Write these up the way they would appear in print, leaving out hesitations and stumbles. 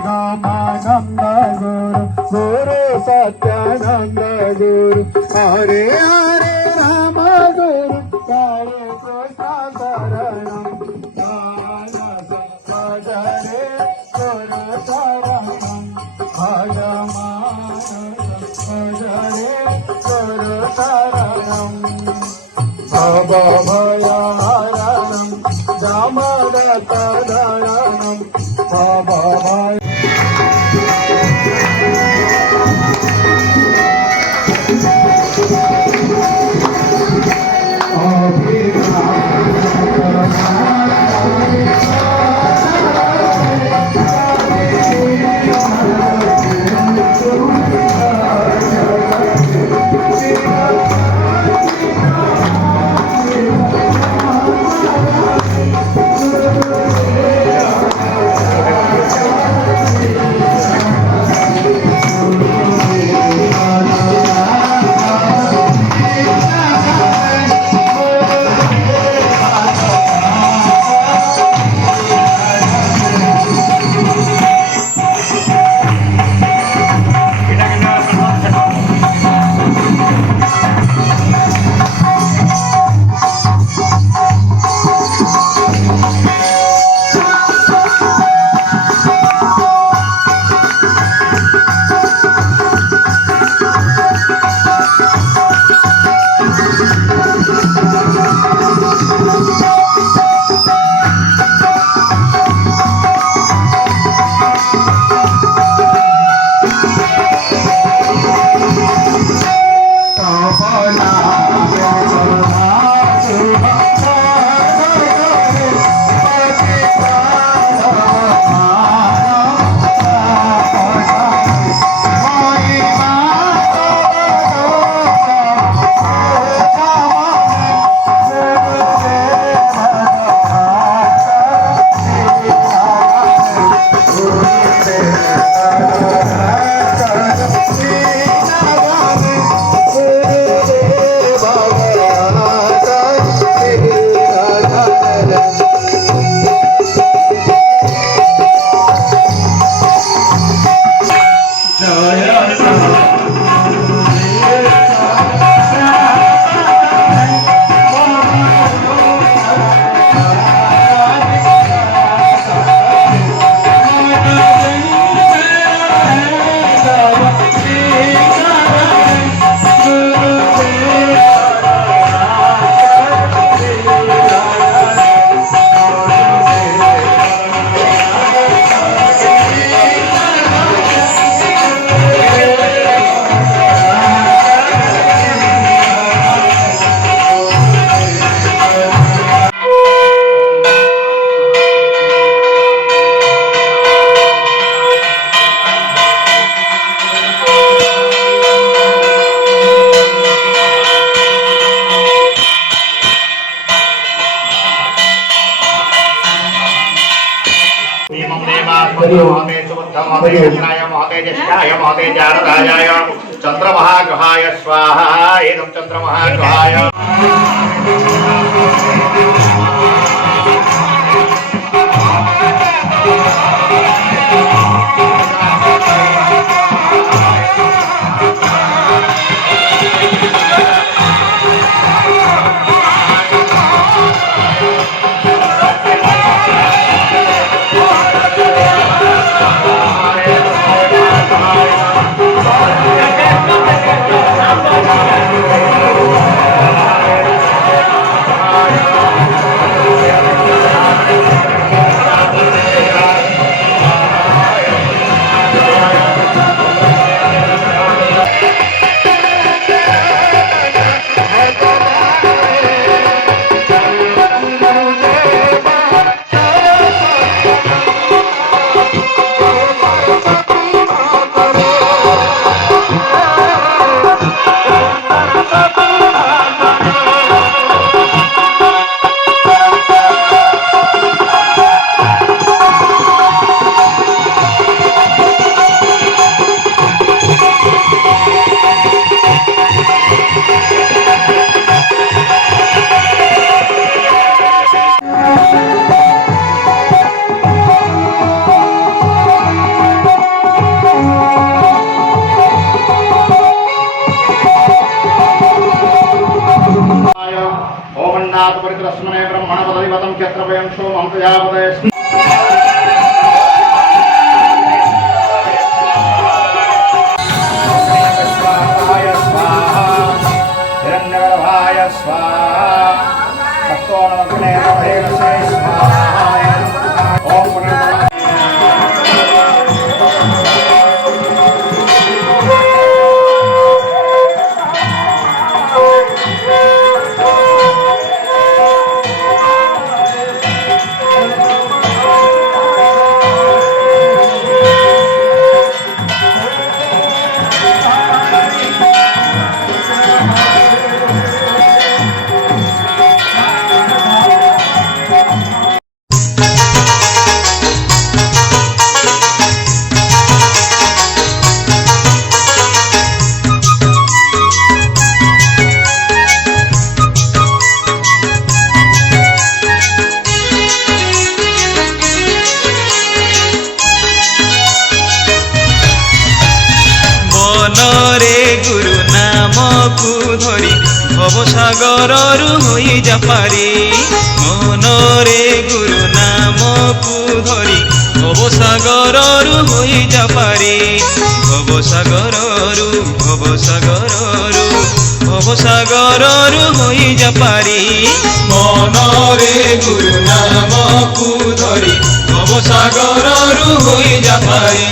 सद्गमानंद गुरु गुरु सत्यानंद गुरु हरे हरे राम गुरु हरे कृष्ण शरणं भजरे गुरु शरणं भजरे गुरु शरणं भवभयहरणं जामदत्तधरणं भवभय चंद्रमहाग्रहाय स्वाहा एदं चंद्रमहाग्रहाय ब्रह्मणपदविपदं क्षत्रपयं सोमं प्रजापते हिरण्यगर्भाय स्वाहा तत्तो नमग्ने नमहेरसे स्वाहा ओम पुनर् ভবসাগররু হই যাপারি মনরে গুরু নামকু ধরি ভবসাগররু হই যাপারি ভবসাগররু ভবসাগররু ভবসাগররু হই যাপারি মনরে গুরু নামকু ধরি ভবসাগররু হই যাপারি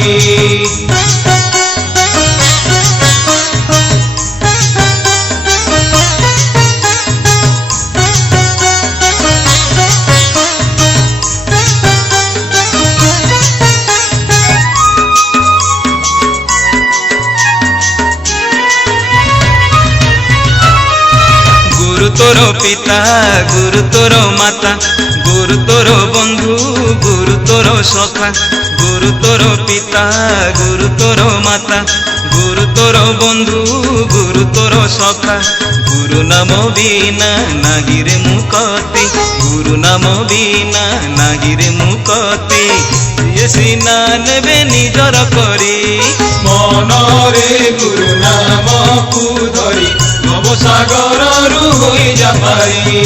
তোর পিতা গুরু তোর মাতা গুরু তোর বন্ধু গুরু তোর সখা গুরু তোর পিতা গুরু তোর মাতা গুরু তোর বন্ধু গুরু তোর সখা গুরু নাম বিনা নাহিরে মুকতি গুরু নাম বিনা নাহিরে মুকতি সিনা নেবে নিজর করি মনরে গুরু নামকু ধরি ভবসাগররু হই যাপারি